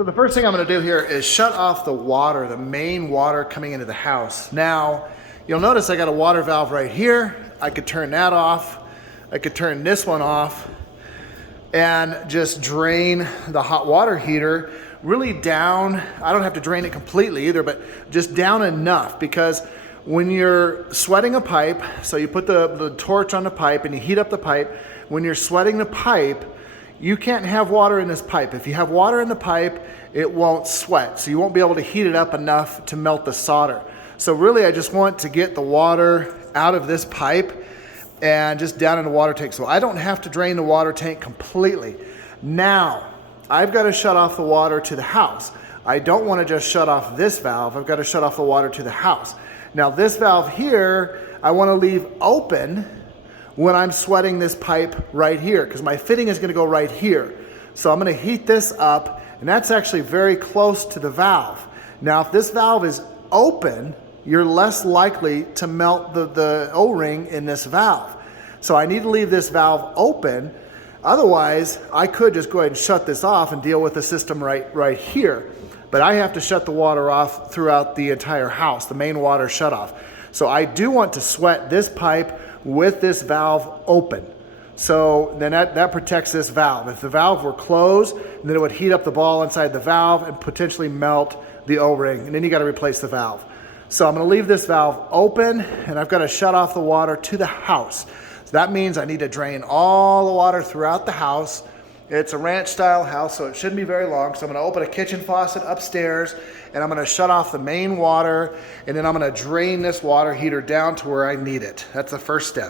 So the first thing I'm gonna do here is shut off the water, the main water coming into the house. Now, you'll notice I got a water valve right here. I could turn that off. I could turn this one off and just drain the hot water heater really down. I don't have to drain it completely either, but just down enough, because when you're sweating a pipe, so you put the torch on the pipe and you heat up the pipe, when you're sweating the pipe, you can't have water in this pipe. If you have water in the pipe, it won't sweat. So you won't be able to heat it up enough to melt the solder. So really I just want to get the water out of this pipe and just down in the water tank. So I don't have to drain the water tank completely. Now, I've got to shut off the water to the house. I don't want to just shut off this valve. I've got to shut off the water to the house. Now this valve here, I want to leave open when I'm sweating this pipe right here, because my fitting is going to go right here. So I'm going to heat this up, and that's actually very close to the valve. Now if this valve is open, you're less likely to melt the O-ring in this valve. So I need to leave this valve open. Otherwise, I could just go ahead and shut this off and deal with the system right here. But I have to shut the water off throughout the entire house, the main water shut off. So I do want to sweat this pipe with this valve open. So then that protects this valve. If the valve were closed, then it would heat up the ball inside the valve and potentially melt the O-ring, and then you got to replace the valve. So I'm going to leave this valve open, and I've got to shut off the water to the house. So that means I need to drain all the water throughout the house. It's a ranch style house, so it shouldn't be very long. So I'm going to open a kitchen faucet upstairs, and I'm going to shut off the main water, and then I'm going to drain this water heater down to where I need it. That's the first step.